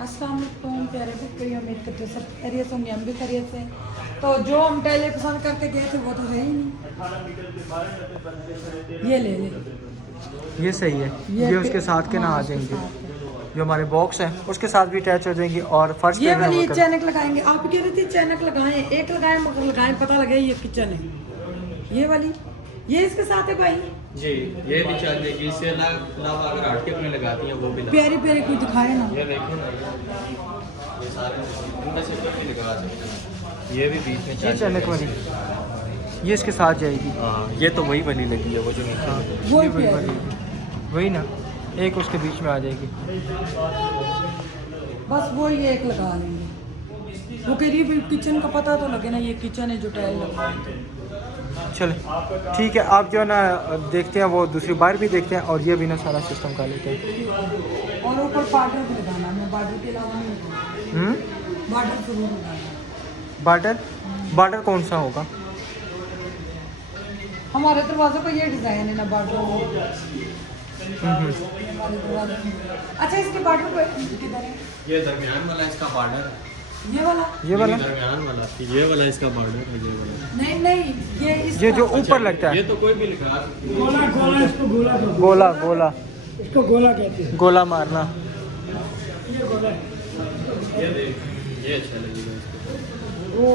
अस्सलाम वालेकुम प्यारे बिक्री, उम्मीद करते सब खैरियत होंगे, हम भी खैरियत से। तो जो हम टाइलें पसंद करके गए थे वो तो है ही नहीं। ये ले ले, ये सही है। ये उसके साथ के ना आ जाएंगे, जो हमारे बॉक्स है उसके साथ भी अटैच हो जाएंगी। और फर्श ये पे वाली चैनक लगाएंगे। आप कह रही थी चैनक लगाएं, एक लगाएं मगर लगाएं पता लगे ये किचन है। ये वाली ये इसके साथ है भाई जी, ये भी चल जाएगी। इससे अलावा अगर हट के अपने लगाती हैं वो भी प्यारी प्यारी कोई दिखाए ना। ये देखो ना, ये सारे इनमें से कोई भी लगा सकते हैं। ये भी बीच में ये चैनक वाली ये इसके साथ जाएगी। हाँ, ये तो वही वाली लगी है, वो जो नीचे हाँ, वो ये वही प्यारी। वाली वही ना, एक उसके बीच में आ जाएगी। बस वो ही एक लगा लेंगे। वो कह रही है किचन का पता तो लगे ना, ये किचन है जो टाइल लगाए। चलो ठीक है, आप जो है ना देखते हैं वो दूसरी बार भी देखते हैं, और ये भी ना सारा सिस्टम कर लेते हैं। और ऊपर बार्डर भी लगाना, मैं बार्डर के अलावा नहीं लगाऊंगा। बार्डर जरूर लगाना। बार्डर कौन सा होगा? हमारे दरवाजे पर ये डिजाइन है ना बार्डर। अच्छा इसके बार्डर को किधर है? ये दरमियान वाला इसका बॉर्डर है। ये वाला दरमियान वाला, ये वाला इसका बॉर्डर है। ये वाला नहीं ये ये जो ऊपर लगता ये है तो कोई भी लगा सकती है। इसको गोला गोला इसको गोला कहते हैं। गोला मारना। ये गोला ये देख, ये अच्छा लगेगा इसको। वो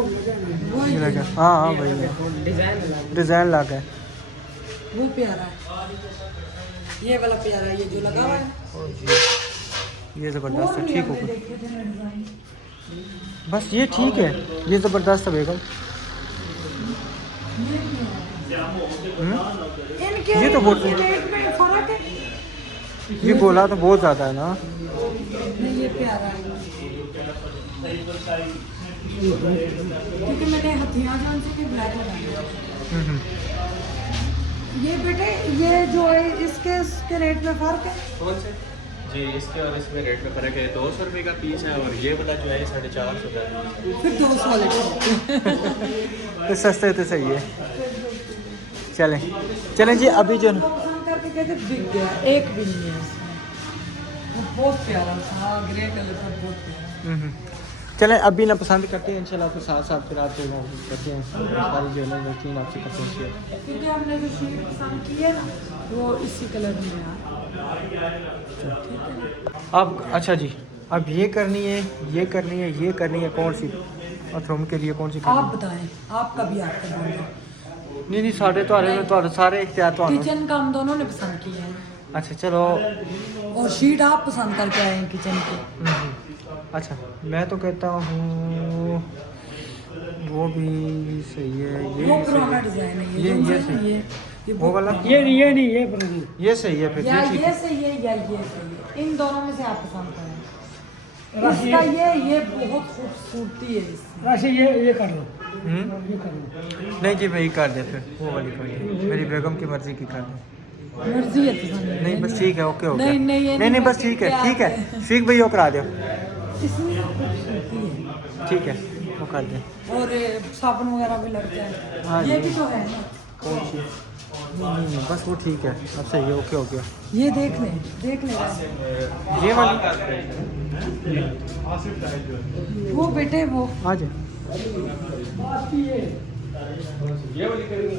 वो ये लगा। हाँ हाँ भाई डिज़ाइन लगा है। वो प्यारा है, ये वाला प्यारा है, ये जो लगा हुआ है। ये ज़बरदस्त है, ठीक होगा। देखे थे ना डिजाइन। बस ये ठीक है, ये ज़बरदस्त है बेगम। इनके ये तो बहुत रेट में फर्क है। ये गोला तो बहुत ज़्यादा है ना। नहीं ये प्यारा है, क्योंकि मैंने हथियार जान से भी ब्लैक लगाया। ये बेटे ये जो है इसके रेट में फर्क है। कौन से? जी, इसके और इसमें रेट में फर्क है। 200 रुपये का पीस है और ये वाला जो है 450 का पीस है। फिर 200 वाले तो सस्ते तो सही है। चलें जी, अभी जो पसंद करके कहते बिक गया, एक भी नहीं है इसमें। वो बहुत प्यारा था, ग्रे कलर का, बहुत प्यारा। चलें अभी ना पसंद करते हैं इंशाल्लाह, फिर साथ साथ फिर आपसे करते हैं सारी जो है ना यकीन आपसे करते हैं शेयर। क्योंकि हमने जो शीट पसंद की है ना वो इसी कलर में है। अब अच्छा जी, अब ये करनी है, ये करनी है, ये करनी है, कौन सी बाथरूम के लिए कौन सी करनी आप है? बताएं, आपका भी आपका बोलो। नहीं साढ़े तो सारे इख्तियार तो किचन का हम दोनों ने पसंद किया है, अच्छा चलो। और शीट आप पसंद करके आए हैं किचन की। अच्छा मैं तो कहता हूँ वो भी सही है, ये वो भी सही पुराना है, डिजाइन है, ये जो सही ये वो वाला ये नहीं ये पुरानी। ये सही है, फिर या ये ठीक ये है। सही है या ये सही है, इन दोनों में से आप पसंद करें। इसका ये बहुत खूबसूरती है इसमें। राशि ये कर लो, हम्म? ये कर लो। नहीं जी वही कर दे, फिर वो वाली कर दे, मेरी बेगम की मर्जी की कर दे। मर्जी है पसंद। नहीं बस ठीक है, ओके हो गया। नहीं, नहीं, ये नहीं नहीं बस ठीक है, ठीक है, ठीक भैया वो करा दो, इसमें खूबसूरती है ठीक है वो कर दे। और साबुन वगैरह भी लग जाए। हाँ ये जी। भी तो है ना, कौन सी? नहीं बस वो ठीक है, अब सही है, ओके हो गया। ये देख लें ये वाली वो बेटे वो आ जाए। ये वाली करेंगे।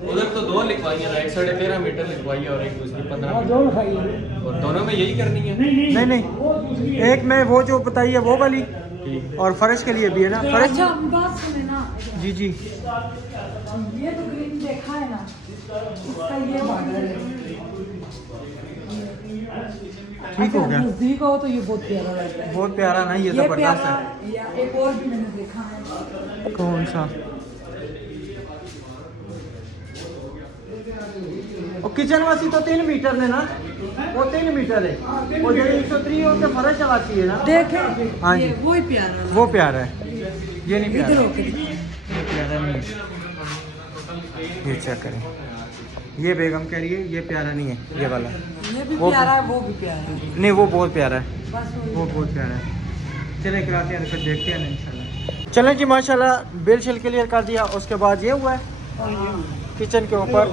उधर तो 2 लिखवाई है, राइट 13.5 मीटर लिखवाई है और एक दूसरी 15 मीटर। दोनों खाइए। और दोनों में यही करनी है। नहीं नहीं, एक में वो जो बताइए वो वाली, ठीक। और फर्श के लिए भी है ना फर्श। अच्छा बात सुने ना, जी जी ये तो ग्रीन देखा है ना, इसका ये बॉर्डर है। ठीक हो गया, नजदीक हो तो ये बहुत प्यारा लगता है। बहुत प्यारा ना, ये ये ज़बरदस्त प्यारा है। या एक और भी मैंने देखा है। कौन सा? और किचन वासी तो 3 मीटर ने ना, वो 3 मीटर है, वो जो 103 होते फर्श वासी है ना। देखे हाँ जी। ये वो ही प्यारा लगा। वो प्यारा है, ये नहीं इधर प्यारा, होके ये प्यारा नहीं है। ये चेक करें, ये बेगम कह रही है ये प्यारा नहीं है, ये वाला। ये भी वो- प्यारा है, वो भी प्यारा है। नहीं वो बहुत प्यारा है, बस वो बहुत प्यारा है। चले कराते हैं, फिर देखते हैं इंशाल्लाह। चलें जी, माशाल्लाह बिल शिल क्लियर कर दिया, उसके बाद ये हुआ है। किचन के ऊपर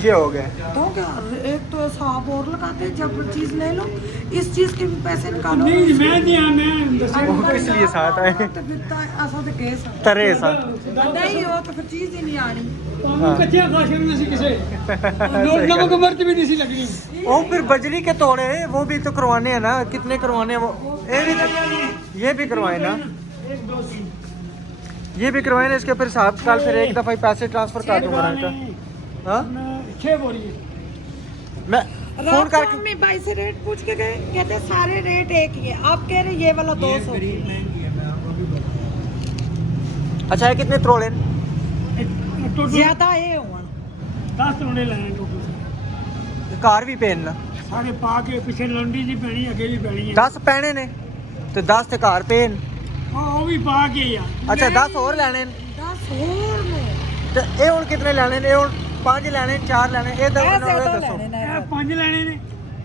ये हो गया। तो क्या, एक तो ऐसा आप और लगाते हैं, जब चीज ले लो इस चीज के भी पैसे निकालो। नहीं मैं दिया मैं दसा वो किस लिए साथ आए? तो फिर ऐसा तो केस है। तरे सा नहीं हो तो फिर चीज ही नहीं आनी। ਤੁਹਾਨੂੰ ਕੱਚਿਆ ਖਾਸ਼ੇ ਨੂੰ ਅਸੀਂ ਕਿਸੇ ਨੋਟ ਨਮਕ ਮਰਚ ਵੀ ਨਹੀਂ ਸੀ ਲੱਗਣੀ। ओ फिर बजरी के तोड़े वो भी तो करवाने हैं ना, कितने करवाने हैं वो? ये भी करवाए ना, ये भी करवाए ना। इसके फिर साहब कल फिर एक दफ़ा ही पैसे ट्रांसफर कर दूंगा इनका। हाँ 6 बोरी मैं फोन रात को करके मम्मी भाई से रेट पूछ के गए, कहते सारे रेट एक ही है। आप कह रहे ये वाला 200। अच्छा है कितने तोड़े? ਟੋਟਲ ज्यादा ये हुआ 10 ਤੋੜੇ ਲੈਣੇ ਟੋਟਲ कार भी पहनना ਸਾਰੇ ਪਾ ਕੇ ਪਿੱਛੇ ਲੰਡੀ ਦੀ ਪੈਣੀ ਅੱਗੇ ਵੀ ਪੈਣੀ ਹੈ 10 पैने ने तो 10 ते कार पेन। ਉਹ ਵੀ ਪਾ ਕੇ ਯਾਰ अच्छा 10 और लेने ने। 10 और में ते ये हुन कितने लेने ने? ये हुन 5 लेने 4 लेने ये ऐसे दसो। तो लेने ना ਇਹ 5 ਲੈਣੇ ਨੇ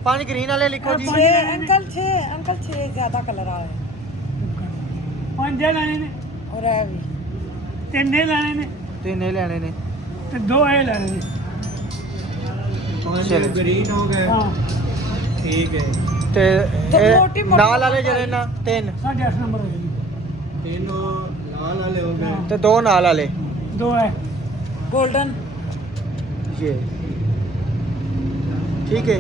5 ग्रीन वाले लिखो जी। 6 अंकल 6 ज्यादा कलर आए 5 ਲੈਣੇ ਨੇ और ये भी 3 ਇਹ ਲੈਣੇ ਨੇ 3 ये लेने ने। ਤੇ 2 ਇਹ ਲੈਣੇ ਨੇ चलो ग्रीन हो गए ਹਾਂ ठीक है। ते तो ये मोटी नाल वाले जड़े ना 3 8.5 नंबर ਹੋ ਜਾਣੀ तीनों लाल वाले हो गए। ते 2 नाल वाले 2 ਹੈ गोल्डन। ये ठीक है।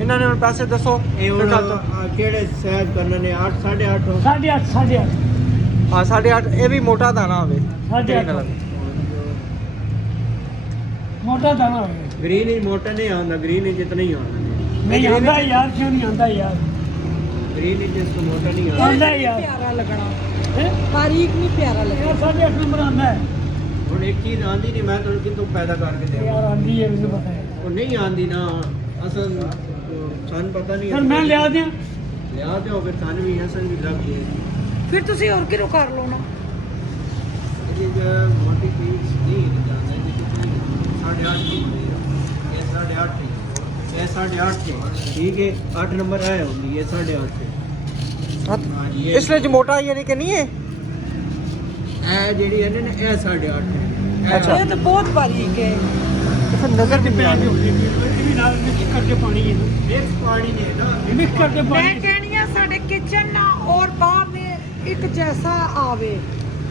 इन्होंने हुन पैसे दसो ये फिर कल तो केड़े साइज करने ने 8 8.5 हो 8.5 हाँ 8.5 ये भी मोटा दाना होवे। 8.5 ਮੋਟਾ ਦਾਣਾ ਹੋਵੇ ग्रीन ही मोटा नहीं आंदा, ग्रीन ही जितना ही आंदा ਨਹੀਂ ਆਂਦਾ ਯਾਰ ਕਿਉਂ ਨਹੀਂ ਆਂਦਾ ਯਾਰ ग्रीन ही जिसको मोटा नहीं आंदा। ਆਂਦਾ ਯਾਰ प्यारा लगना ਹੈ बारीक नहीं प्यारा लगना। ਯਾਰ 8.5 ਨੰਬਰ ਆਂਦਾ ਹੈ ਹੁਣ ਇੱਕ ਚੀਜ਼ ਆਂਦੀ ਨਹੀਂ, ਮੈਂ ਤੁਹਾਨੂੰ ਕਿਤੋਂ ਪੈਦਾ ਕਰਕੇ ਦੇਵਾਂ। ਯਾਰ ਆਂਦੀ ਹੈ ਮੈਨੂੰ ਪਤਾ ਹੈ ਉਹ ਨਹੀਂ ਆਂਦੀ ਨਾ, ਅਸਲ ਸਾਨੂੰ ਪਤਾ ਨਹੀਂ। ਫਿਰ ਮੈਂ ਲਿਆ ਦਿਆਂ ਲਿਆ ਤੇ ਹੋਵੇ ਸਾਨੂੰ ਵੀ ਅਸਲ ਵੀ ਲੱਗ ਗਈ। फिर तुसी और किरो कर लो ना। ਇਹ ਜੋ ਮੋਟੀ ਪੀਸ ਨਹੀਂ ਜਾਂਦਾ, ਇਹ ਕਿਤਨੀ 8.5 की होती है, ये 8.5 की, ये 8.5 की, ठीक है। 8 नंबर आया होगी, ये 8.5 की। हाँ जी, ये इसलिए जो मोटा ये नहीं कि नहीं है। ਜਿਹੜੀ ਇਹਨੇ ਨੇ ਇਹ 8.5 ਹੈ। अच्छा। ये तो बहुत बारीक है। तो फिर नजर भी नहीं आ ਪਿਆਜ਼ रही। ਹੋ ਗਈ ਇਹ ਵੀ ਨਾਲ ਮਿਕਸ ਕਰਕੇ ਪਾਣੀ ਹੈ ਮਿਕਸ ਪਾਣੀ ਨੇ ਨਾ, ਮਿਕਸ ਕਰਕੇ मैं ਪਾਣੀ कहनी है साडे किचन ना और बाहर में एक जैसा आवे,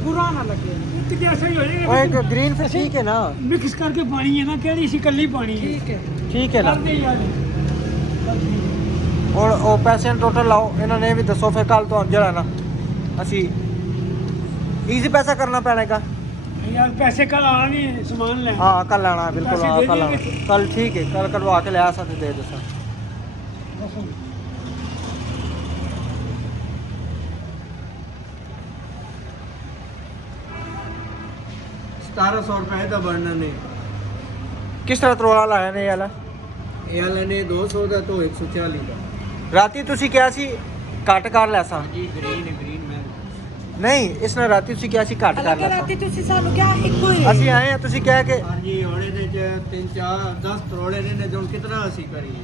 बुरा ना लगे। ਇੱਕ ਜੈਸਾ ਹੀ ਹੋ और ਜਾਏਗਾ एक ग्रीन फिर ठीक है ना। ਮਿਕਸ ਕਰਕੇ ਪਾਣੀ ਹੈ ਨਾ ਕਿਹੜੀ ਸੀ ਕੱਲੀ ਪਾਣੀ ਹੈ ठीक है। ठीक है ना। ਕਰਦੇ ਯਾਰ और वो पैसे टोटल लाओ इन्होंने भी दसो फिर कल तो जरा ना असी इजी पैसा करना पैने का। यार पैसे कल आना नहीं सामान ले हाँ कल आना है बिल्कुल। पैसे हाँ दे कल देंगे। आना। कल ठीक है, कल करवा के ले आ सकते दे दो सर। ₹1700 ਦਾ ਬਣਨਾ ਨੇ। किस तरह तरोड़ा लाया ने वाला? ਇਹ ਵਾਲੇ ਨੇ 200 ਦਾ ਤੋਂ 140 ਦਾ। राती तुसी क्या सी घट कर लैसा? ਜੀ ਗ੍ਰੀਨ ਮੈਂ नहीं इसने राती तुसी क्या सी घट कर अलग लैसा? राती तुसी सानू क्या इको ही ਅਸੀਂ ਆਏ ਆ ਤੁਸੀਂ ਕਹਿ ਕੇ ਹਾਂਜੀ ਹੁਣ ਇਹਦੇ ਚ 3 4 10 ਕਰੋੜੇ ਨੇ ਜੋ ਕਿਤਨਾ ਅਸੀਂ ਕਰੀਏ।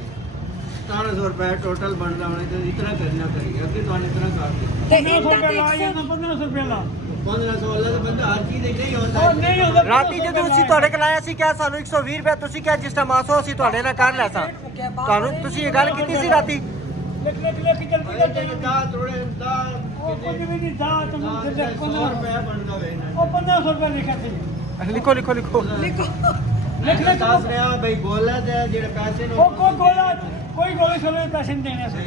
₹1700 ਟੋਟਲ ਬਣਦਾ ਹੋਣਾ ਤੇ ਇਤਨਾ ਕਰਨਾ ਕਰੀਏ। ਅੱਗੇ ਤੁਹਾਨੂੰ ਇਤਨਾ ਕਰ ਦੇ ते 1500 इनका रुपया ला तो ਜਾਂਦਾ 1500 ਰੁਪਏ ਲਾ 1500 ਵਾਲਾ ਤਾਂ ਬੰਦਾ ਹਰ ਚੀਜ਼ ਨਹੀਂ ਹੁੰਦਾ। ਉਹ ਨਹੀਂ ਹੁੰਦਾ ਰਾਤੀ ਜਦੋਂ ਅਸੀਂ ਤੁਹਾਡੇ ਕੋਲ ਆਏ ਸੀ ਕਿਹਾ ਸਾਨੂੰ 120 ਰੁਪਏ ਤੁਸੀਂ ਕਿਹਾ ਜਿਸ ਟਾਈਮ ਆਸੋ ਅਸੀਂ ਤੁਹਾਡੇ ਨਾਲ ਕਰ ਲੈਸਾਂ। ਤੁਹਾਨੂੰ ਤੁਸੀਂ ਇਹ ਗੱਲ ਕੀਤੀ ਸੀ ਰਾਤੀ? ਲਿਖ ਜਲਦੀ ਉਹਦੇ ਕਰ ਚ ਦਾ ਥੋੜੇ ਦਾ ਉਹ ਕੁਝ ਵੀ ਨਹੀਂ ਦਾ ਤੁਹਾਨੂੰ ਸਿਰਫ 100 ਰੁਪਏ ਬਣਦਾ ਵੇ ਨਾ। ਉਹ 1500 ਰੁਪਏ ਲਿਖਿਆ ਸੀ ਲਿਖੋ ਲਿਖੋ ਲਿਖੋ। ਮੈਂ ਦੱਸ ਰਿਹਾ ਬਈ ਗੋਲਾ ਤੇ ਜਿਹੜੇ ਪੈਸੇ ਨੇ ਉਹ ਕੋਈ ਗੋਲੇ ਸੋਲੇ ਪੈਸੇ ਨਹੀਂ ਦੇਣੇ ਸੀ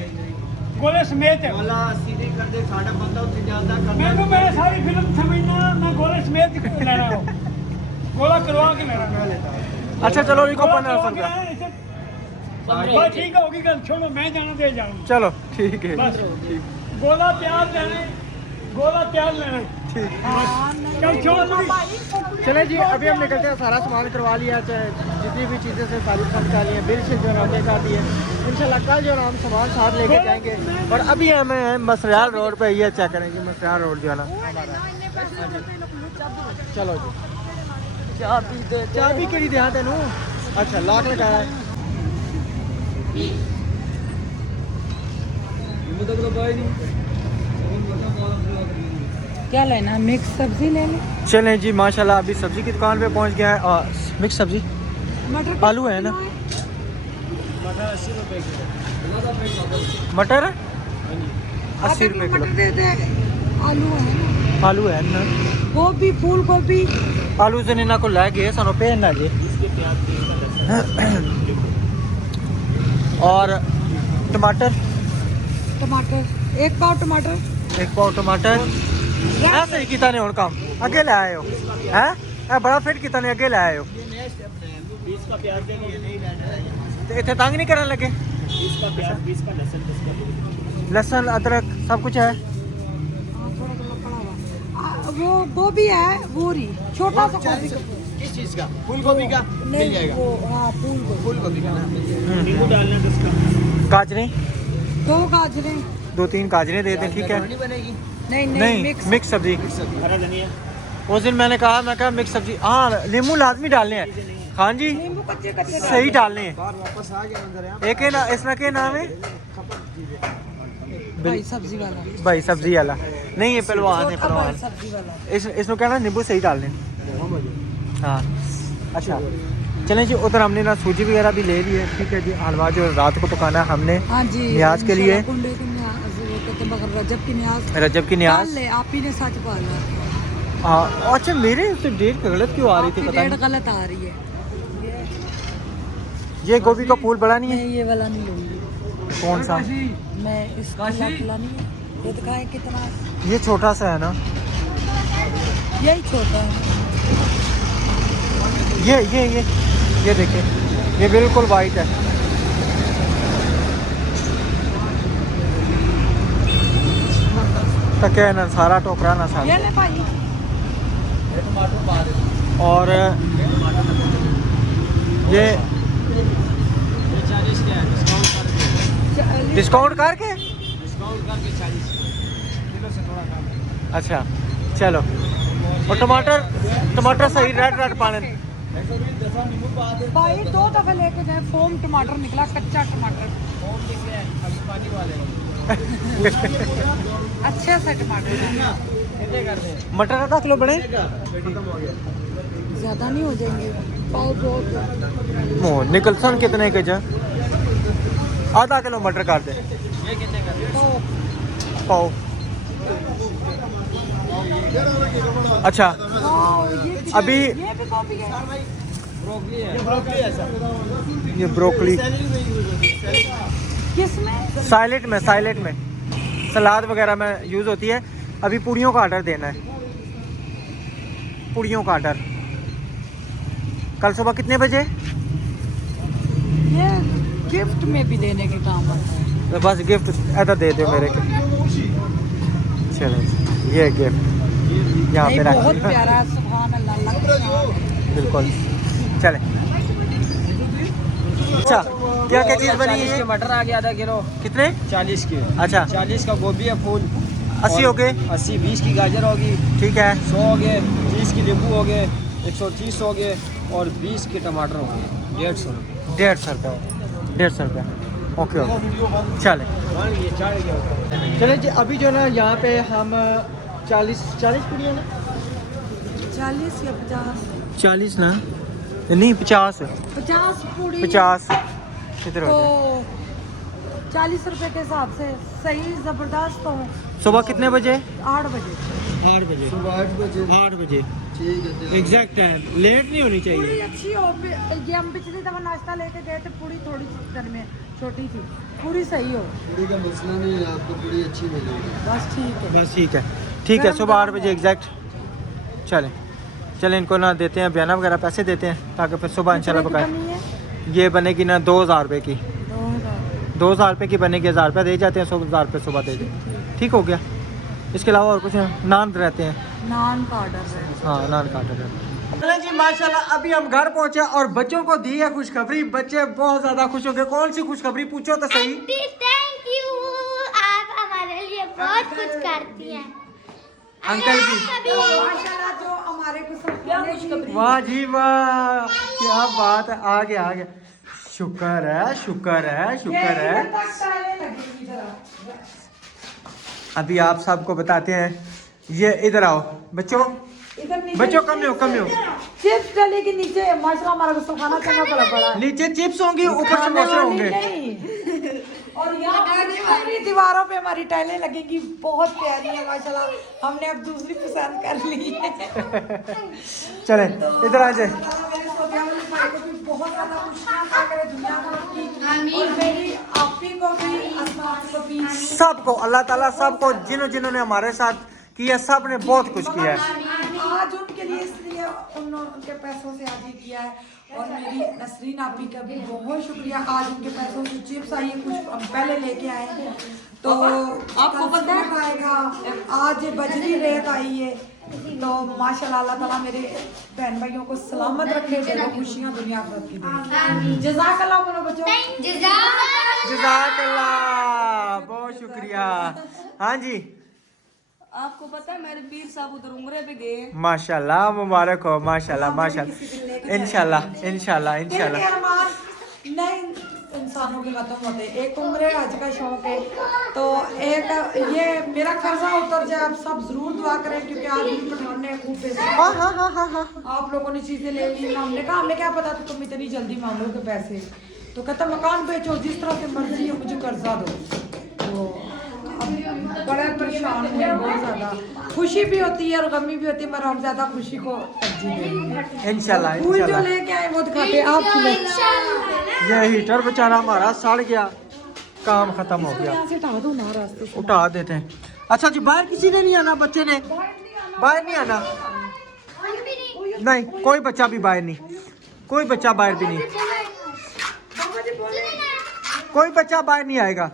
ਗੋਲੇ ਸਮੇਤ ਗੋਲਾ ਅਸੀਂ ਨਹੀਂ ਕਰਦੇ, ਸਾਡਾ ਬੰਦਾ ਉੱਥੇ ਜਾਂਦਾ ਕਰਦਾ। ਮੈਨੂੰ ਮੇਰੇ ਸਾਰੀ ਫਿਲਮ ਸਮਝਣਾ ਮੈਂ ਗੋਲੇ ਸਮੇਤ ਲੈਣਾ ਉਹ ਗੋਲਾ ਕਰਵਾ ਕੇ ਲੈਣਾ अच्छा चलो लिखो 1500 रुपया। बस ठीक है होगी गल छोड़ो मैं जाना दे जाऊँ चलो ठीक है। बस गोला प्याज लेना गोला प्याज लेना चल छोड़ चले जी अभी हम निकलते हैं। सारा सामान करवा लिया, चाहे जितनी भी चीज़ें से सारी फंड कर लिए, बिल से जो है हमने कर दिए। इंशाल्लाह कल जो है हम सामान साथ लेके जाएंगे। और अभी हमें मसरियाल रोड पे ये चेक करेंगे, मसरियाल रोड जो है ना। चलो जी चाबी केड़ी देहां तेनू? अच्छा लॉक लगाया है। क्या लेना है? मिक्स सब्जी ले लें। चलें जी माशाल्लाह अभी सब्जी की दुकान पे पहुंच गया है और मिक्स सब्जी मटर आलू है ना? मटर 80 रुपए किलो। मटर 80 आटे रुपए की किलो। मटर दे दे। आलू है ना? आलू है ना? गोभी फूल गोभी आलू से इन्होंने को लै गए सानू भेजना जी। और टमाटर टमाटर 1 पाव टमाटर 1 पाव टमाटर ऐसे ही किता ने हुण काम अगे ले आए हो हैं ए बड़ा फिट किता ने अगे ले आए हो 20 का प्याज देंगे नहीं लेना है। ते इथे तंग नहीं करन लगे 20 का प्याज 20 का लहसुन 10 का लहसुन अदरक सब कुछ है। हाँ, थोड़ा थोड़ा पड़ा हुआ वो गोभी है बोरी छोटा सा गोभी किस चीज़ का? फूल गोभी का मिल नहीं जाएगा। वो हाँ फूल गोभी का ना नींबू डालना 10 का। गाजरें 2 गाजरें 2-3 गाजरें दे दें ठीक है। नहीं बनेगी। नहीं नहीं मिक्स सब्जी हरा धनिया उस दिन मैंने कहा मैं कहा मिक्स सब्जी हाँ नींबू लाजमी डालने हैं खान जी नींबू कच्चे कच्चे सही डालने हैं। बाहर वापस आ गया अंदर यहाँ। एक है ना इसमें क्या नाम है भाई सब्जी वाला भाई सब्जी वाला नहीं ये पहलवान है छोटा भाई पहलवान सब्जी वाला इसमें कहना नींबू सही डालने हाँ अच्छा चलें जी उधर हमने ना सूजी वगैरह भी ले ली है ठीक है जी हलवा जो रात को पकाना है हमने हाँ जी न्याज के लिए कुंडे की न्याज वो कहते हैं मगर रजब की न्याज रजब की न्याज ले आप ही ने सच पाला हाँ अच्छा मेरे से डेट गलत क्यों आ रही थी आपकी पता डेट नहीं गलत आ रही है ये गोभी का फूल बड़ा नहीं है मैं ये वाला नहीं लूंगी कौन सा मैं इसका वाला नहीं है ये दिखाएं कितना है ये छोटा सा है ना यही छोटा है ये देखिए ये बिल्कुल वाइट है तो क्या है ना सारा टोकरा ना सारा ये ले भाई और ये 40 के डिस्काउंट करके डिस्काउंट करके 40 किलो से थोड़ा कम। अच्छा चलो और टमाटर सही रेड पाने भाई 2 दफे लेके गए फोम टमाटर निकला कच्चा टमाटर पानी वाले अच्छे से टमाटर कितने करते हैं? मटर आधा किलो बड़े खत्म हो गया। ज्यादा नहीं हो जाएंगे पाव बहुत मो निकलसन कितने के जा आधा किलो मटर कर दे ये कितने करते हैं? पाओ अच्छा अभी ये भी कॉपी है ब्रोकली है। ब्रोकली है सर। ये ब्रोकली सैलरी में यूज होती है। किसमें साइलेट में सलाद वगैरह में यूज़ होती है। अभी पूड़ियों का ऑर्डर देना है पूड़ियों का ऑर्डर कल सुबह कितने बजे ये गिफ्ट में भी देने के काम आता है तो बस गिफ्ट ऐसा दे दो मेरे को चलो ये गिफ्ट यहाँ नहीं पे रख बहुत दिया। प्यारा है सुभान अल्लाह अल्लाह का शान है। बिल्कुल चले अच्छा क्या क्या चीज़ बनी 40 है के मटर आ गया आधा किलो। कितने 40 के अच्छा 40 का गोभी है फूल 80 हो गए 80 20 की गाजर होगी ठीक है 100 हो गए 30 की नींबू हो गए 130 हो गए और 20 के टमाटर हो गए 150 रुपये। 150 रुपये ओके ओके चले चले जी अभी जो ना यहाँ पे हम 40 पूड़ियाँ ना 40 या 40 ना नहीं 50 50 पूरी 50 कितने तो हो 40 रुपए के हिसाब से सही जबरदस्त हो गए सुबह कितने बजे 8 बजे 8 बजे सुबह 8 बजे 8 बजे ठीक है एग्जैक्ट टाइम लेट नहीं होनी पूरी अच्छी हो ये हम पिछली दफा नाश्ता लेके गए थे पूरी थोड़ी सी घर में छोटी थी पूरी सही हो पूरी का मसला नहीं है आपको पूरी अच्छी मिलेगी बस ठीक है बस ठीक है सुबह 8 बजे एग्जैक्ट चलें इनको ना देते हैं बयाना वगैरह पैसे देते हैं ताकि फिर सुबह इंशाल्लाह कितने की पकाए बनी है? ये बनेगी ना 2000 रुपये की 2000 2000 रुपये की बनेगी 1000 रुपये दे जाते हैं 1000 रुपये सुबह दे देते ठीक हो गया इसके अलावा और कुछ नान रहते हैं नान का ऑर्डर है हाँ नान का ऑर्डर रहता है जी माशाल्लाह अभी हम घर पहुंचे और बच्चों को दी है खुशखबरी बच्चे बहुत ज्यादा खुश हो गए कौन सी खुशखबरी पूछो तो सही थैंक यू आप हमारे लिए बहुत कुछ करती हैं अंकल जी माशाल्लाह जो हमारे को सब खुशखबरी वाह जी वाह क्या बात है आ गया शुक्र है अभी आप सबको बताते हैं ये इधर आओ बच्चों, इधर नीचे बच्चों कम हो कम हो। चिप्स डली के नीचे माशाल्लाह हमारा गुस्सा खाना करना पड़ा। नीचे चिप्स होंगी, ऊपर समोसे होंगे। और यहाँ पूरी दीवारों पे हमारी टाइलें लगेंगी, बहुत प्यारी है माशाल्लाह। हमने अब दूसरी पसंद कर ली है। चले इधर आ जाए। मेरे सोफियान भाई को भी बहुत ज़्यादा खुशियाँ अता करे दुनिया भर की, और मेरी आपी को भी, अस्मात को भी, सबको अल्लाह ताला सबको जिन्होंने हमारे साथ किया, सब ने बहुत कुछ किया है। आज उनके लिए इसलिए उनके पैसों से आज ये किया है। और मेरी नसरीन आपी का भी बहुत शुक्रिया, आज उनके पैसों से चिप्स आई है, कुछ हम पहले लेके आए हैं। तो आपको पता आएगा, आज बजरी रेत आई है। तो माशाल्लाह अल्लाह ताला मेरे बहन भाइयों को सलामत रखे, दे खुशियाँ दुनिया भर की दे। जज़ाकल्लाह बोलो बच्चों। जज़ाकल्लाह, बहुत शुक्रिया। हाँ जी, आपको पता है मेरे पीर साहब उधर उम्रे पे गए। माशाल्लाह, मुबारक हो, माशाल्लाह माशाल्लाह। इंशाल्लाह इंशाल्लाह इंशाल्लाह। अरमान नए इंसानों के खत्म होते हैं। एक उम्र हज का शौक है, तो एक ये मेरा कर्जा उतर जाए। आप सब जरूर दुआ करें, क्योंकि आज भी पठान ने खूब पैसे, आप लोगों ने चीजें ले ली। हमने कहा हमें क्या पता था तुम इतनी जल्दी मांगोगे पैसे। तो कहता मकान बेचो, जिस तरह से मर्जी है, मुझे कर्जा दो। तो बड़े परेशान हुए बहुत ज़्यादा। खुशी भी होती है और गमी भी होती है, मगर हम ज़्यादा खुशी को तरजीह देंगे। इंशाल्लाह फूल जो इंशाल्लाह। लेके आए वो दिखाते आप खिले। ये हीटर बेचारा हमारा सड़ गया, काम खत्म हो गया, यहाँ से हटा दो ना रास्ते से। उठा देते हैं। अच्छा जी, बाहर किसी ने नहीं आना, बच्चे ने बाहर नहीं आना। नहीं, कोई बच्चा भी बाहर नहीं, कोई बच्चा बाहर भी नहीं, कोई बच्चा बाहर नहीं आएगा।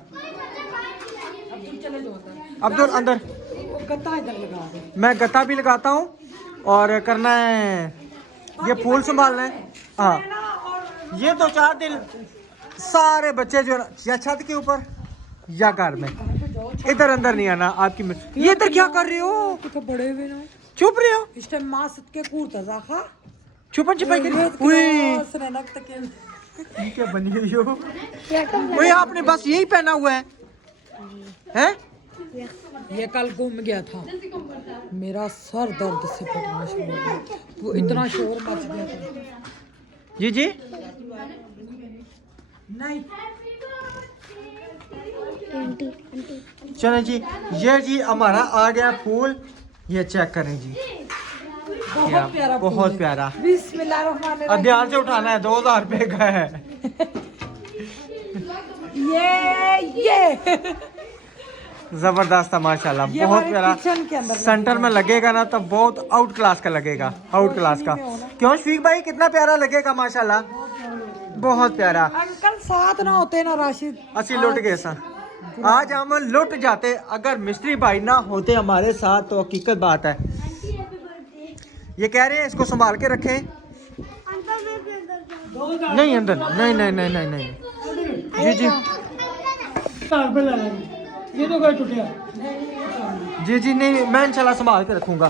अब्दुल अंदर, गत्ता इधर लगा दे। मैं गत्ता भी लगाता हूँ, और करना है ये फूल संभालना है। हाँ, ये 2-4 दिन सारे बच्चे जो या छत के ऊपर या घर में, इधर अंदर नहीं आना। आपकी ये इधर क्या कर रही हो? तो बड़े हुए ना, चुप रहे हो? इस टाइम मां सद के कूरता जाखा छुपन छिपाई कर सरनक तक ये क्या बनी हुई हो? वही आपने बस यही पहना हुआ है, हैं? ये कल घूम गया था, मेरा सर दर्द से फटना शुरू हो गया, वो इतना शोर मच गया था। जी जी, नहीं चले जी, ये जी हमारा आ गया फूल, ये चेक करें जी, बहुत प्यारा, बहुत प्यारा। बिस्मिल्लाहिर्रहमानिर्रहीम। अब ध्यान से उठाना है, 2000 रुपए का है। ये जबरदस्त है माशाल्लाह, ये बहुत हमारे प्यारा। किचन के अंदर सेंटर में लगेगा ना तो बहुत आउट क्लास का लगेगा, आउट क्लास का। क्यों शफीक भाई, कितना प्यारा लगेगा माशाल्लाह, बहुत प्यारा। अंकल साथ ना होते ना राशिद, असि लुट गए सा, आज हम लुट जाते अगर मिस्त्री भाई ना होते हमारे साथ, तो हकीकत बात है। ये कह रहे हैं इसको संभाल के रखें। नहीं अंदर, नहीं नहीं नहीं नहीं नहीं। जी जी ये तो कोई टूटिया। जी जी, नहीं मैं इंशाल्लाह संभाल के रखूंगा।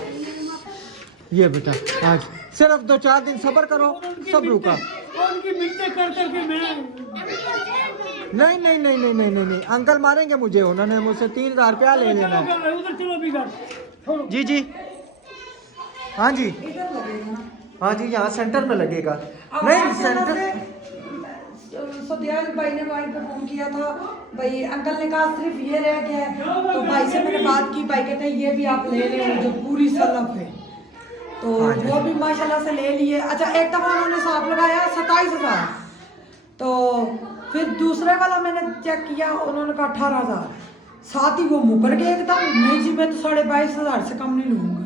ये बेटा आज सिर्फ 2-4 दिन सब्र करो, सब रुका। उनकी मिट्टी कर करके मैं नहीं नहीं नहीं नहीं नहीं नहीं, अंकल मारेंगे मुझे, उन्होंने मुझसे 3000 रुपया ले लेना है। उधर चलो भी कर। जी जी, हाँ जी, हाँ जी, यहाँ सेंटर में लगेगा। नहीं सेंटर, सुदियाल भाई ने भाई को फोन किया था, भाई अंकल ने कहा सिर्फ ये रह गया है। तो भाई से मैंने बात की, भाई कहते हैं ये भी आप ले लें जो पूरी सलफ है, तो वो भी माशाल्लाह से ले लिए। अच्छा, एक दफ़ा उन्होंने साफ लगाया 27,000, तो फिर दूसरे वाला मैंने चेक किया, उन्होंने कहा 18,000, साथ ही वो मुकर गए एकदम। नहीं जी, मैं तो 22,500 से कम नहीं लूँगा।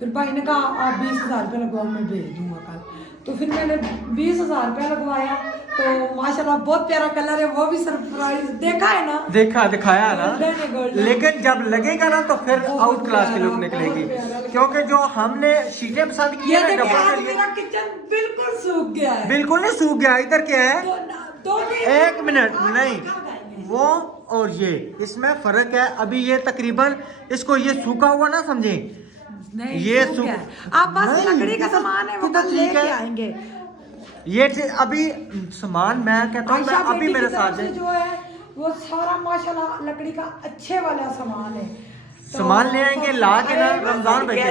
फिर भाई ने कहा आप 20,000 रुपये लगवाओ, मैं भेज दूँगा कल। तो फिर मैंने 20,000 रुपया लगवाया, तो माशाल्लाह बहुत प्यारा कलर है, वो भी सरप्राइज देखा है ना, देखा दिखाया ना, गोल्डन। लेकिन जब लगेगा ना तो फिर आउट क्लास की लुक निकलेगी, क्योंकि जो हमने शीटें पसंद की ये है ना देखिए, डब्बा आज के लिए, मेरा किचन बिल्कुल सूख गया है। बिल्कुल नहीं सूख गया। इधर क्या है, तो एक मिनट, नहीं वो और ये, इसमें फर्क है। अभी ये तकरीबन इसको ये सूखा हुआ ना समझे, नहीं, ये सूख सूख, गया है। आप बस नहीं, लकड़ी का सामान है वो कितना बस ठीक लेके है। आएंगे। ये अभी सामान मैं कहता हूँ, आयशा अभी बेटी मेरे की तरफ साथ से है। जो है वो सारा माशाल्लाह लकड़ी का अच्छे वाला सामान है। सामान ले आएंगे ला के ना रमजान भाई के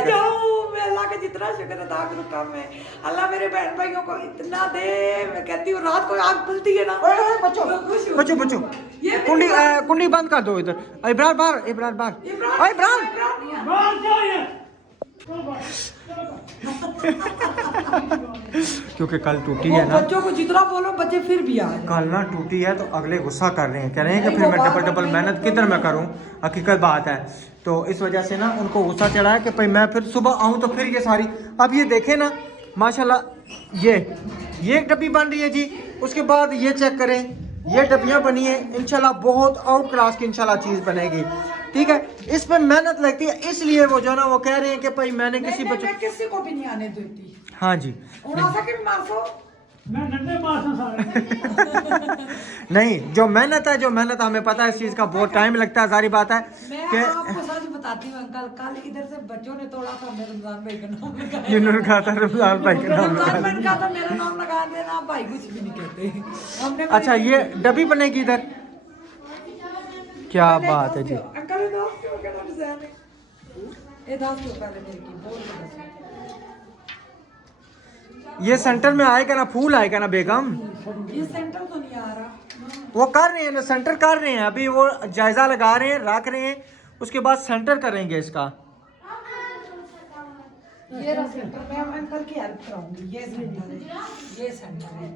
मैं अल्लाह का जितना शुक्र अदा करूं कम है। अल्लाह मेरे बहन भाइयों को इतना दे, मैं कहती हूँ रात को आग खुलती है ना। बच्चों मैं खुश हूँ। बच्चों बच्चों ये कुंडी बंद कर दो इधर। इब्रार बाहर, इब्रार बाहर, इब्रार बाहर जाओ ये क्योंकि कल टूटी वो है ना, बच्चों को जितना बोलो बच्चे फिर भी आ जाए। कल ना टूटी है तो अगले गुस्सा कर रहे हैं, कह रहे हैं कि फिर मैं डबल डबल मेहनत किधर मैं करूं। हकीकत बात है, तो इस वजह से ना उनको गुस्सा चढ़ा है कि भाई मैं फिर सुबह आऊं तो फिर ये सारी। अब ये देखें ना माशाल्लाह, ये एक डब्बी बन रही है जी, उसके बाद ये चेक करें, ये डब्बियां बनी है इंशाल्लाह बहुत आउट क्लास की इंशाल्लाह चीज़ बनेगी। ठीक है, इस पे मेहनत लगती है, इसलिए वो जो ना वो कह रहे हैं कि भाई मैंने किसी मैं बच्चे। किसी को भी नहीं आने देती। हाँ जी, उड़ा सके भी मार सो। मैं डंडे मारता सारे नहीं जो मेहनत है, जो मेहनत हमें पता है इस चीज़ का बहुत टाइम लगता है, सारी बात है मैं कि आपको सच बताती हूँ अंकल, कल इधर से बच्चों ने तोड़ा था, मैं रमजान भाई का नाम लगाया। जिन्होंने कहा था रमजान भाई का नाम रमजान लगा भाई का था, मेरा नाम लगा देना, भाई कुछ भी नहीं कहते हमने। अच्छा ये डब्बी बनेगी इधर, क्या बात है जी। अंकल ये दोस्त क्यों क्या नाम से आने? ये दोस्त क्यों पहले मेरे की बोल के ये सेंटर में आएगा ना, फूल आएगा ना बेगम, ये सेंटर तो नहीं आ रहा। वो कर रहे हैं ना, सेंटर कर रहे हैं, अभी वो जायजा लगा रहे हैं, रख रहे हैं, उसके बाद सेंटर करेंगे इसका। ये रहा सेंटर, मैं अंकल की हेल्प कराऊंगी। ये सेंटर है, ये सेंटर है।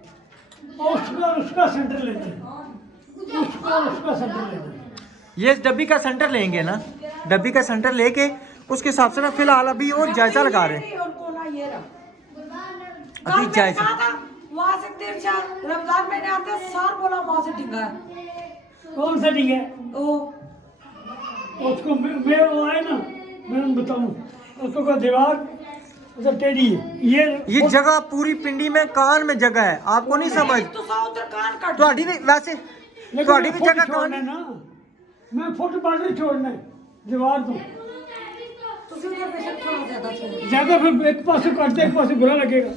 उसका सेंटर लेते हैं, उसका सेंटर लेते हैं। ये डब्बी का सेंटर लेंगे ना, डब्बी का सेंटर लेके उसके हिसाब से ना फिलहाल अभी वो जायजा लगा रहे हैं, उनको ना ये रहा अभी जायजा। वहाँ से देर चार रमजान महीने आते सार बोला वहाँ से टिंगा है। कौन सा ठीक है ओ उसको मैं वो आए ना, मैं बताऊँ उसको का दीवार उधर टेढ़ी है। ये जगह पूरी पिंडी में कान में जगह है, आपको नहीं समझ। तो सा उधर कान काट ਤੁਹਾਡੀ ਵੀ ਵੈਸੇ ਤੁਹਾਡੀ ਵੀ ਜਗ੍ਹਾ छोड़ना कान ना, मैं फुट बाजू छोड़ना है दीवार तो ਤੁਸੀਂ उधर बेशक थोड़ा ज्यादा छोड़। ज्यादा फिर एक पास करते एक पास बुरा लगेगा।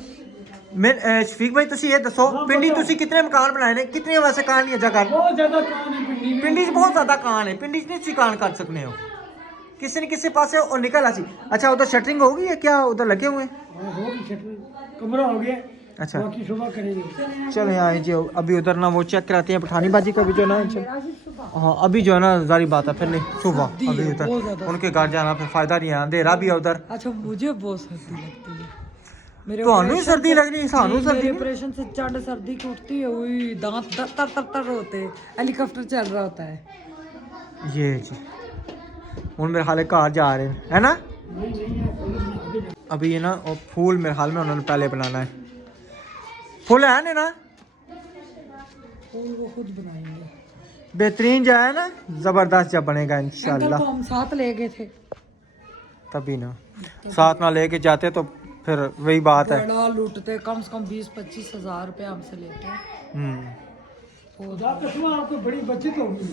मैं शफीक भाई ਤੁਸੀਂ ਇਹ ਦੱਸੋ ਪਿੰਡੀ ਤੁਸੀਂ ਕਿੰਨੇ ਮਕਾਨ ਬਣਾਏ ਨੇ, ਕਿੰਨੇ ਵੈਸੇ ਕਾਨ ਦੀਆਂ ਜਗ੍ਹਾ बहुत ज्यादा काम है पिंडी में। ਪਿੰਡੀ 'ਚ ਬਹੁਤ ਜ਼ਿਆਦਾ ਕਾਨ ਹੈ, ਪਿੰਡੀ 'ਚ ਨਹੀਂ ਤੁਸੀਂ ਕਾਨ कर सकते हो किसी न किसी पासे और निकल आसी। अच्छा उधर शटरिंग होगी या क्या उधर लगे हुए हैं? होगी शटर, कमरा हो गया, अच्छा बाकी सुबह करेंगे। चलो आए जी, अभी उधर ना वो चेक कराते हैं पठानी बाजी का भी जो ना। हाँ अभी जो है ना जारी बात है, फिर नहीं सुबह अभी उधर उनके घर जाना फिर फायदा नहीं है, अंधेरा भी है उधर। अच्छा मुझे बहुत सर्दी लगती है। मेरे ਤੁਹਾਨੂੰ सर्दी लगनी सानू सर्दी नहीं। ऑपरेशन से चढ़ सर्दी की उठती है, वही दांत तर तर तर होते हैं, हेलीकॉप्टर चल रहा होता है। ये जी हूँ मेरे हाल घर जा रहे हैं है ना। अभी ये ना वो फूल मेरे हाल में उन्होंने पहले बनाना है, फूल है ना ना फूल वो खुद बनाएंगे। बेहतरीन जो है ना, जबरदस्त जब बनेगा अंकल इंशाल्लाह। को हम साथ ले गए थे, तभी ना साथ ना लेके जाते तो फिर वही बात है। बड़ा लूटते, कम से कम 20-25 हज़ार रुपये हमसे लेते हैं। हम्म, आपको बड़ी बचत होगी।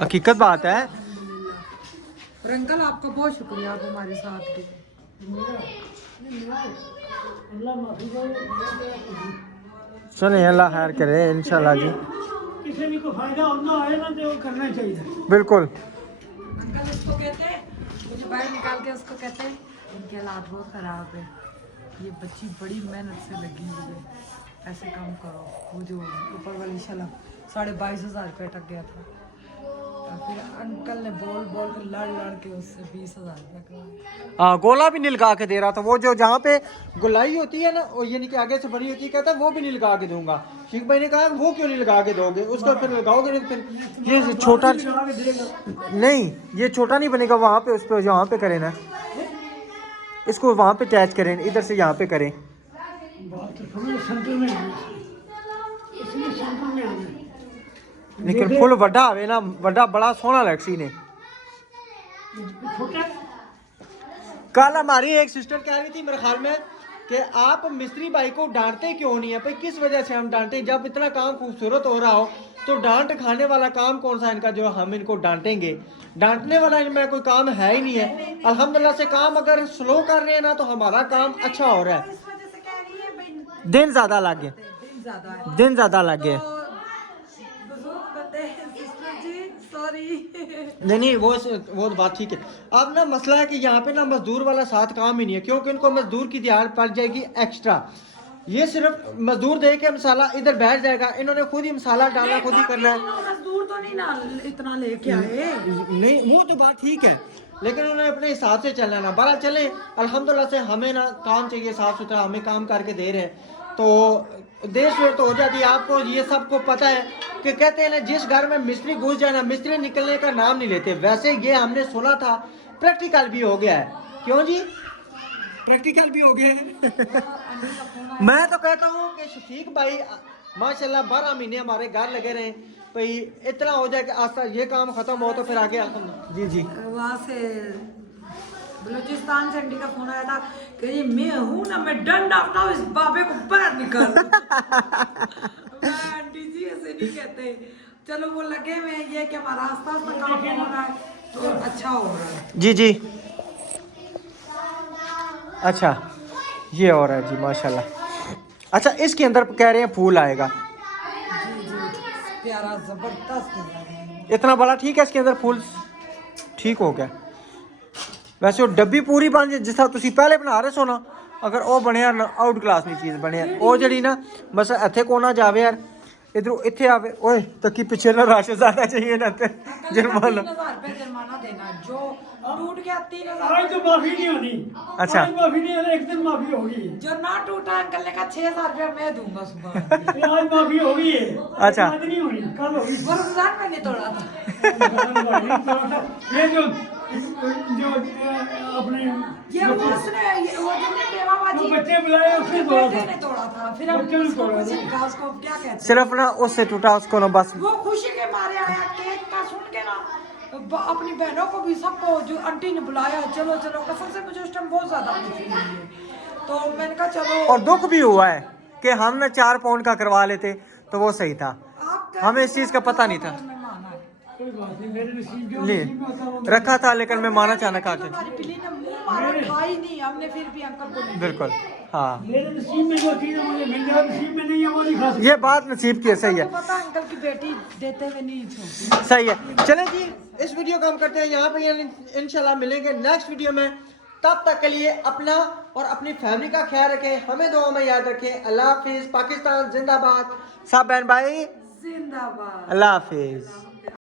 हकीकत बात है। और अंकल आपका बहुत शुक्रिया, आप हमारे साथ के। चले अल्लाह खैर करे इंशाल्लाह जी, किसी भी को फायदा होना है ना तो वो करना चाहिए। बिल्कुल। अंकल उसको कहते हैं, मुझे बाहर निकाल के उसको कहते हैं इनके हालात बहुत ख़राब है, ये बच्ची बड़ी मेहनत से लगी हुई है, ऐसे काम करो। वो जो ऊपर वाली शलम 22,500 रुपये अटक गया था, और फिर अंकल ने बोल बोल कर लड़ के उससे 20,000 रुपये करवाए। हाँ गोला भी नहीं लगा के दे रहा था, वो जो जहाँ पे गुलाई होती है ना, वो यानी कि आगे से बनी होती है, कहता है वो भी नहीं लगा के दूंगा। शेख भाई ने कहा वो क्यों नहीं लगा के दोगे, उसको फिर लगाओगे नहीं, फिर ये छोटा नहीं, ये छोटा नहीं बनेगा, वहाँ पे उस पर यहाँ पे करें ना, इसको वहाँ पे अटैच करें, इधर से यहाँ पे करें। लेकिन फुल वड्डा आवे ना, वड्डा बड़ा सोहना लग ने। कल हमारी एक सिस्टर कह रही थी मेरे ख्याल में कि आप मिस्त्री भाई को डांटते क्यों नहीं है। भाई किस वजह से हम डांटे, जब इतना काम खूबसूरत हो रहा हो तो डांट खाने वाला काम कौन सा इनका जो हम इनको डांटेंगे। डांटने वाला इनमें कोई काम है ही नहीं है। अल्हम्दुलिल्लाह से काम अगर स्लो कर रहे हैं ना तो हमारा काम अच्छा हो रहा है। दिन ज़्यादा लग गए, दिन ज़्यादा लग गए। सॉरी। नहीं वो तो बात ठीक है। अब ना मसला है कि यहाँ पे ना मजदूर वाला साथ काम ही नहीं है, क्योंकि इनको मजदूर की दिहाड़ पड़ जाएगी एक्स्ट्रा। ये सिर्फ मजदूर दे के मसाला इधर बैठ जाएगा, इन्होंने खुद ही मसाला डालना, खुद ही करना है। मजदूर तो नहीं ना इतना लेके आए। नहीं वो तो बात ठीक है, लेकिन उन्हें अपने हिसाब से चलना ना। बड़ा चले अल्हम्दुलिल्लाह से, हमें ना काम चाहिए साफ सुथरा, हमें काम करके दे रहे हैं तो देश में तो हो जाती है। आपको ये सबको पता है कि कहते हैं ना, जिस घर में मिस्त्री घुस जाए ना, मिस्त्री निकलने का नाम नहीं लेते। वैसे ये हमने सुना था, प्रैक्टिकल भी हो गया है। क्यों जी, प्रैक्टिकल भी हो गया है। मैं तो कहता हूँ कि शफीक भाई माशाल्लाह 12 महीने हमारे घर लगे रहे भाई, इतना हो जाए कि आस्ता ये काम खत्म हो तो फिर आगे जी जी। वहाँ से बलूचिस्तान से आंटी का फोन आया था कि जी मैं हूँ ना, मैं डंडा उठाऊं इस बाबे को बाहर निकाल। मैं आंटी जी ऐसे नहीं कहते। चलो वो लगे हुए ये कि हमारा आस्ता आस्ता काम हो रहा है तो अच्छा हो रहा है। जी जी अच्छा ये हो रहा है जी माशाल्लाह। अच्छा इसके अंदर कह रहे हैं फूल आएगा, प्यारा जबरदस्त डिजाइन है। इतना बड़ा ठीक है, इसके अंदर फूल ठीक हो गया। वैसे वो डब्बी पूरी बन जाए जिस तरह तुसी पहले बना रहे सो ना, अगर वो बनया ना आउट क्लास नहीं चीज़ बनया। वो जड़ी ना बस इत्थे को ना जावे यार, इधरों इत्थे आवे। ओए तकी पीछे ना रश ज़्यादा चाहिए ना ते जुर्माना। 3000 रुपए जुर्माना देना जो टूट गया। 3000 आज तो माफी नहीं होनी। अच्छा। आज माफी नहीं होनी, एक दिन माफी होगी। जो ना टूटा अंकल ने कहा 6000 रुपया मैं दूंगा सुबह। ये आज माफी होगी है। अच्छा। आज नहीं होनी, कल होगी। वो रमजान में नहीं तोड़ा था। ये जो अपने ये वो उसने वो जो बेवाबाजी बच्चे बुलाए उसने उसके तोड़ा बेटे था। ने तोड़ा था। फिर हम बच्चे ने उसको तोड़ा था। कुछ कहा, उसको क्या कहते हैं, सिर्फ ना उससे टूटा उसको ना बस। वो खुशी के मारे आया केक का सुन के ना, अपनी बहनों को भी सबको जो आंटी ने बुलाया चलो चलो, कसम से मुझे उस टाइम बहुत ज्यादा खुशी हुई है। तो मैंने कहा चलो। और दुख भी हुआ है कि हमने 4 पाउंड का करवा लेते तो वो सही था, आप हमें इस चीज़ का पता नहीं था। कोई बात नहीं, मेरे नसीब जो ले नसीब में होता है वो रखा था, लेकिन मैं माना अचानक आके। हमारी बिल्ली ने मुंह मारा, खाई नहीं हमने, फिर भी अंकल को नहीं। बिल्कुल हाँ, मेरे नसीब में जो चीज़ मुझे मिल जाए, नसीब में नहीं है वो नहीं खा सकता। ये बात नसीब की है। सही है, आपको पता अंकल की बेटी देते हुए नहीं छोड़ती। सही है। चलें जी, इस वीडियो को हम करते हैं यहाँ पे। इंशाल्लाह मिलेंगे नेक्स्ट वीडियो में। तब तक के लिए अपना और अपनी फैमिली का ख्याल रखें, हमें दुआ में याद रखें। अल्लाह हाफिज़। पाकिस्तान जिंदाबाद। सब बहन भाई जिंदाबाद। अल्लाह हाफिज़।